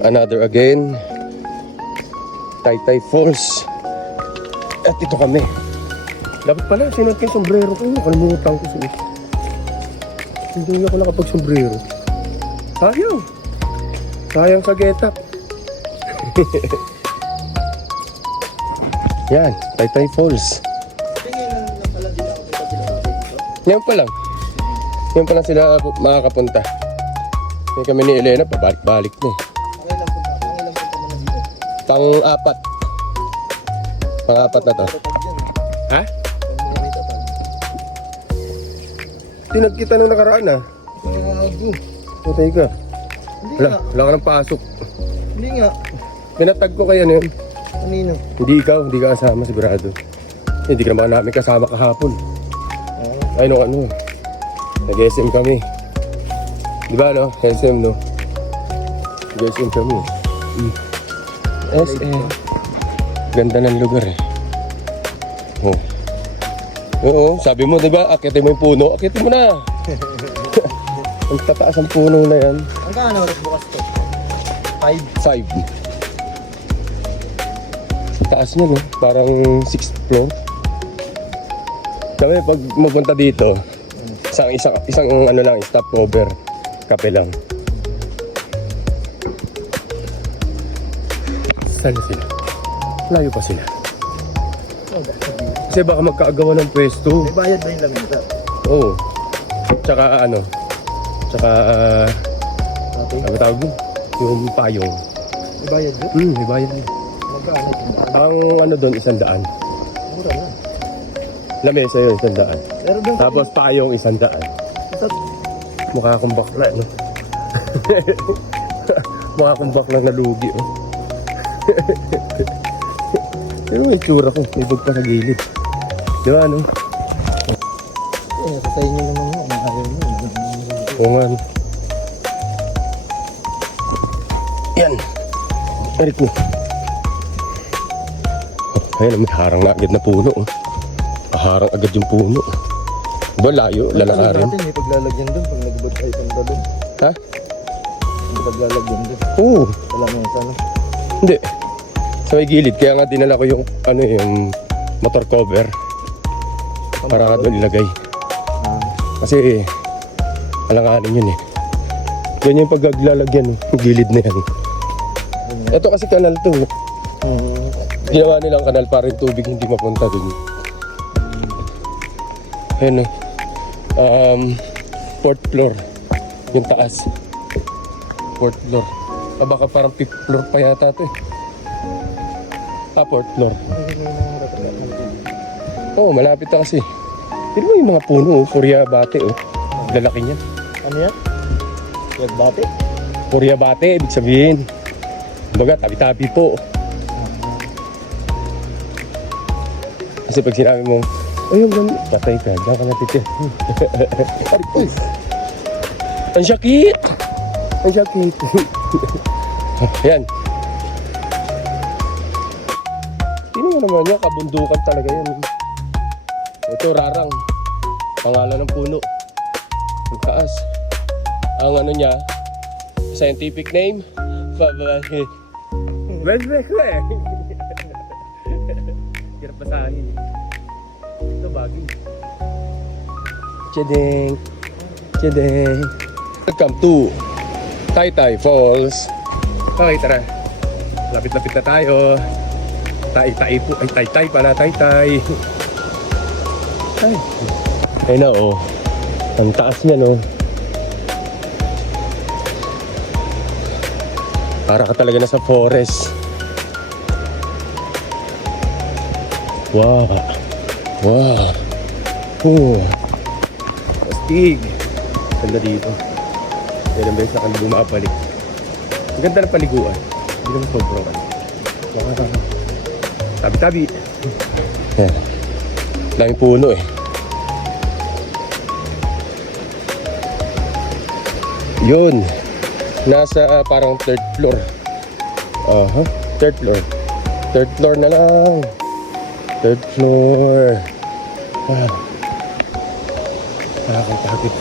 Another again. Taytay Falls. At ito kami. Dapat pala, sinuot ko yung sombrero ko. Nakalimutan ko siya. Hindi ako nakapag-sombrero. Sayang. Sayang sa getak. Yan, Taytay Falls. Yan pa lang. Yan pa lang sila makakapunta. Yan kami ni Elena, pabalik-balik na eh. Pang-apat. Pang-apat na to. Ha? Tinag kita nung nakaraan ah. Gago. Putay ka. Hindi Wala, nga. wala ka ng pasok. Hindi nga. Pinatag ko kaya yun. Kanino? Hindi ikaw, hindi ka kasama sigurado. Hindi ka naman namin kasama kahapon. Ay no, ano. Nag-SM kami. Di ba no? SM no? Nag-SM kami. SM. Ganda ng lugar eh. Oh. Oo, sabi mo, di ba? Akitin mo yung puno. Akitin mo na. Ang tataas ang puno na yan. Ang kaano oras bukas to? 5. 5. Taas niya, no? Parang 6th floor. Sabi, pag mapunta dito, isang ano lang, stopover. Kape lang. Saan na sila? Layo pa sila. Kasi baka magkaagawa ng pwesto. May bayad ba yung lamesa? Oo. Tsaka ano? Tsaka Okay. ano tawag mo? Yung payong. May bayad ba? May bayad yun. Magkano? Ang ano doon, 100. Mura lang. Lamesa yun, 100. Pero doon Tapos payong 100. Mukha akong bakla, no? Mukha akong bakla na lugi, oh. Pero may tsura ko, may bag pa sa gilid. Di ba, no? sa inyo naman mo. Mahal mo. Oo nga, no? Yan. Erik mo. Ayan, may harang na agad na puno, oh. Harang agad yung puno. Ba, layo, lalakarin. May paglalagyan doon pag nagbag ay pang doon. Ha? May paglalagyan doon. Oo. Wala mo yung sana. Hindi. Sa may gilid, kaya nga dinala ko yung, ano, yung motor cover. Para nga doon ilagay. Kasi, alanganin yun eh. Yan yung paglalagyan, yung gilid na yan. Ito kasi kanal to. Ginawa nilang kanal para yung tubig hindi mapunta doon. Ayan o. 4th floor. Yung taas. 4th floor. Baka parang 5th floor pa yata ito eh. 4th floor. Oo, malapit na kasi. Pero mo yung mga puno, Kuryabate oh. Lalaki niyan. Ano yan? Kuryabate? Kuryabate, ibig sabihin. Kumbaga, tabi-tabi po. Kasi pag sinabi mo, ayun, ganun, patay ka, diyan ka natitira. Ang sakit! Ang sakit! Yan. Tingnan mo naman yan, kabundukan talaga yan. Ito, rarang. Pangalan ng puno. Ang taas. Ang ano niya, scientific name, hirap basahin. Ito bagay. Chedeng. Chedeng. Welcome to Taytay Falls. Okay, tara. Lapit-lapit na tayo. Taytay po. Ay, Taytay pala. Taytay. Ay. Ay na, oh. Ang taas niya, no. Para ka talaga nasa forest. Wow. Wow. Astig. Ganda dito. Yan ang beses na kami bumabalik. Ang ganda ng paliguan. Hindi naman sobrang ano. Tabi-tabi. Yan. Daming puno eh. Yun. Nasa parang 3rd floor. Aha, 3rd floor. 3rd floor na lang. 3rd floor. Wow. Nakakapagod.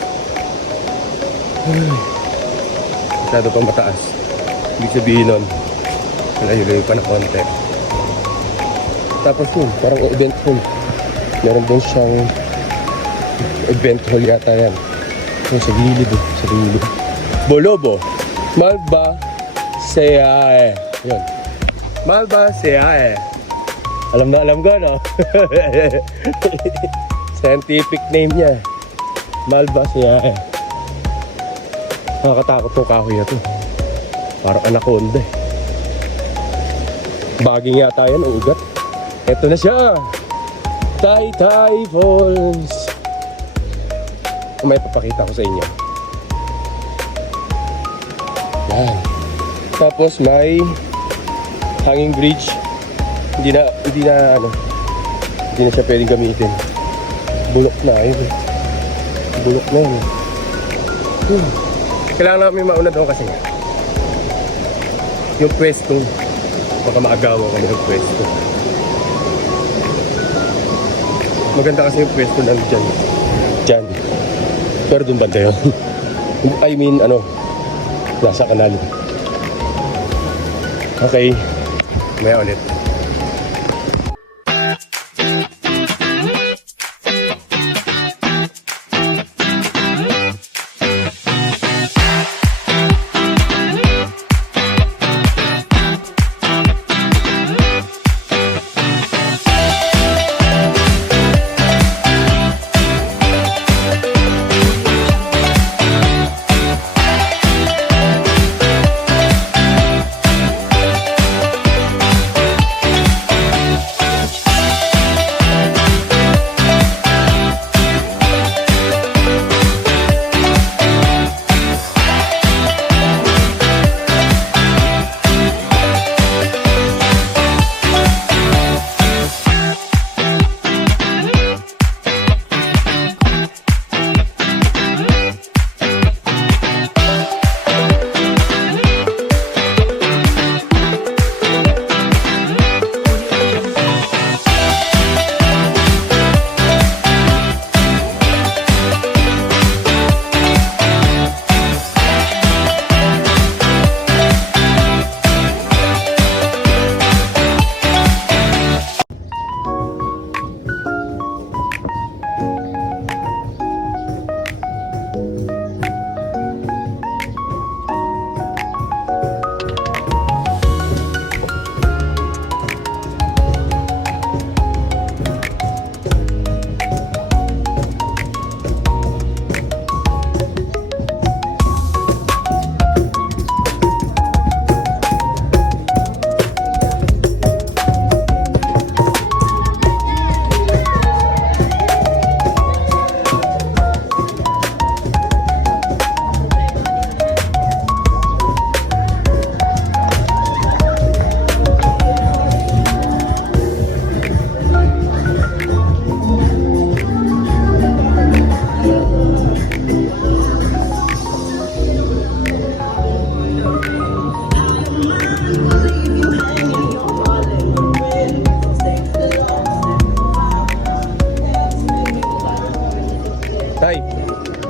Masyado pang mataas. Ibig sabihin nun, malayo-layo pa na konti. Tapos yun, parang event hall. Meron din siyang event hall yata yan. Yung sa gilid eh, sa gilid. Bolobo, Malba Seae. Yun. Malba Seae. Alam ko, no? Scientific name niya. Malba Seae. Nakakatakot tong kahoy na to. Parang anaconda eh. Baging yata yan, ang ugat. Eto na siya. Taytay Falls. May papakita ko sa inyo. Yan. Tapos may hanging bridge. Hindi na siya pwedeng gamitin. Bulok na yun. Bulok na yun. Kailangan namin mauna doon kasi yung pwesto. Baka maagawa kami ng pwesto. Maganda kasi yung pwesto lang dyan. Dyan. Pero doon banda yun. I mean, nasa kanal. Okay. Maya ulit.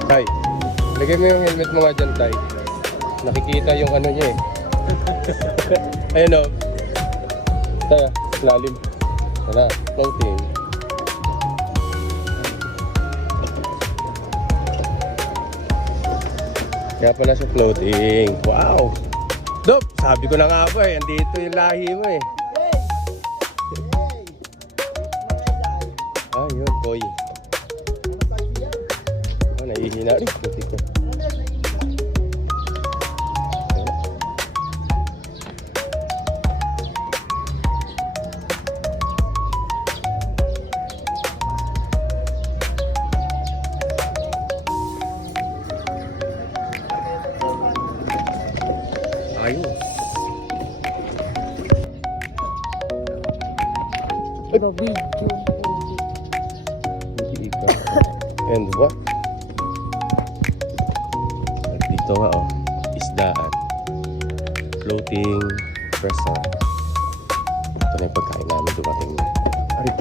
Tay, lagay mo yung helmet mo nga dyan, Tay. Nakikita yung ano niya eh. Ayun o. Tay, lalim. Wala, floating. Kaya pala siya floating. Wow! Dop, sabi ko na nga ba eh, andito yung lahi mo eh. Ah, yun, boy. Nahihina rin. Buti ko. Ayos. And what? Dito nga oh, isdaan. Floating restaurant. Ito na yung pagkain namin dumating. Aray.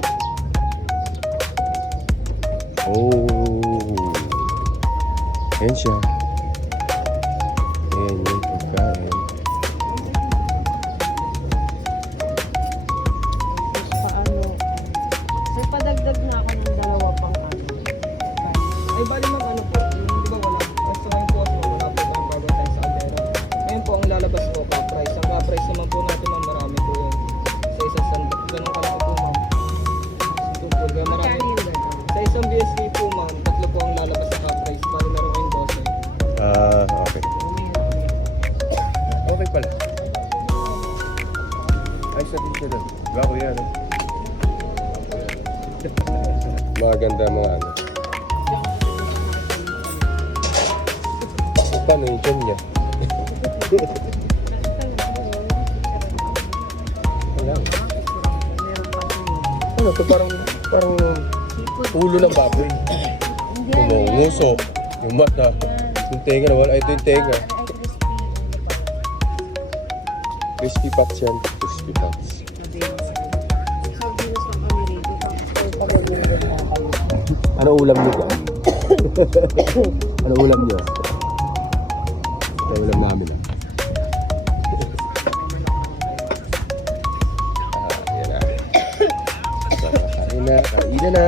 Oh. Ayan siya. Ayan yung pagkain. Ay, bali ma'am, ano po, yung di ba wala, kasi ngayon po, wala po tayong bago tayo sa Aldera. Ngayon po, ang lalabas po, ka-price. Ang ka-price naman po natin, ma'am, marami po yun. Sa isang sandok, ganun kalaki po, ma'am. Ito po, kaya marami. Sa isang BSP po, ma'am, tatlo po ang lalabas sa ka-price. Bali meron kayong 12. Ah, okay. Okay pala. Ay, sa din siya doon. Bago yan. Maganda mga ano. Paano yung tiyan niya? Wala. Ano to parang ulo ng baboy. Yung nguso, yung mata, yung tenga na wala. Ito yung tenga. Crispy Pats yan. Crispy Pats. Ano ulam niyo dyan? Ano ulam niyo? Ano ulam namin ah. Yan na. Kain na, kain na.